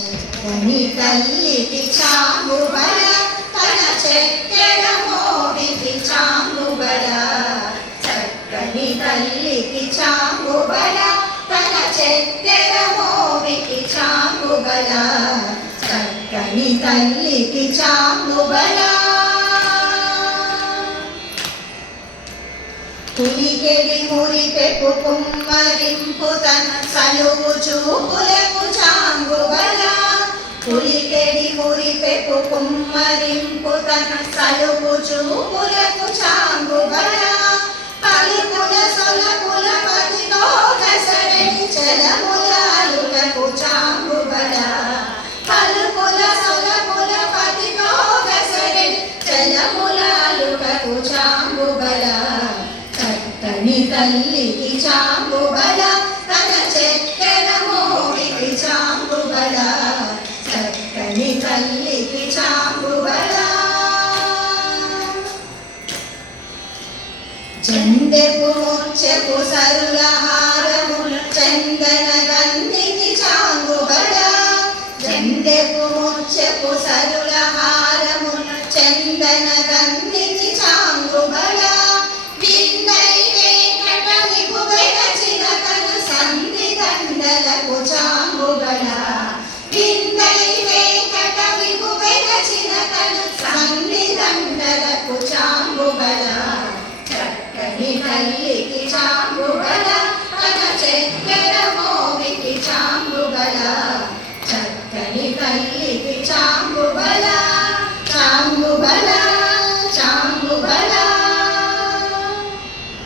చక్కని తల్లికి చాంగుబల తన చక్కెర మోవికి చాంగుబల. చక్కని తల్లికి చాంగుబల తన చక్కెర మోవికి చాంగుబల. చక్కని తల్లికి చాంగుబల. పులికెడి మురిపెపు కుమ్మరింపు తన సలువు చూపులకు చాంగుబల. పులికెడి మురిపెపు కుమ్మరింపు తన సలువు చూపులకు చాంగుబల. పలుకుల సొలకుల పతితో కసరని చలములాలులకు చాంగుబల. పలుకుల సొలకుల పతితో కసరని చలములాలులకు చాంగుబల. చక్కని తల్లికి చాంగుబల తన చక్కెర మోవికి చాంగుబల. చక్కని తల్లికి చాంగుబల. చందెపు ముచ్చెపు సరుల హారముల చందన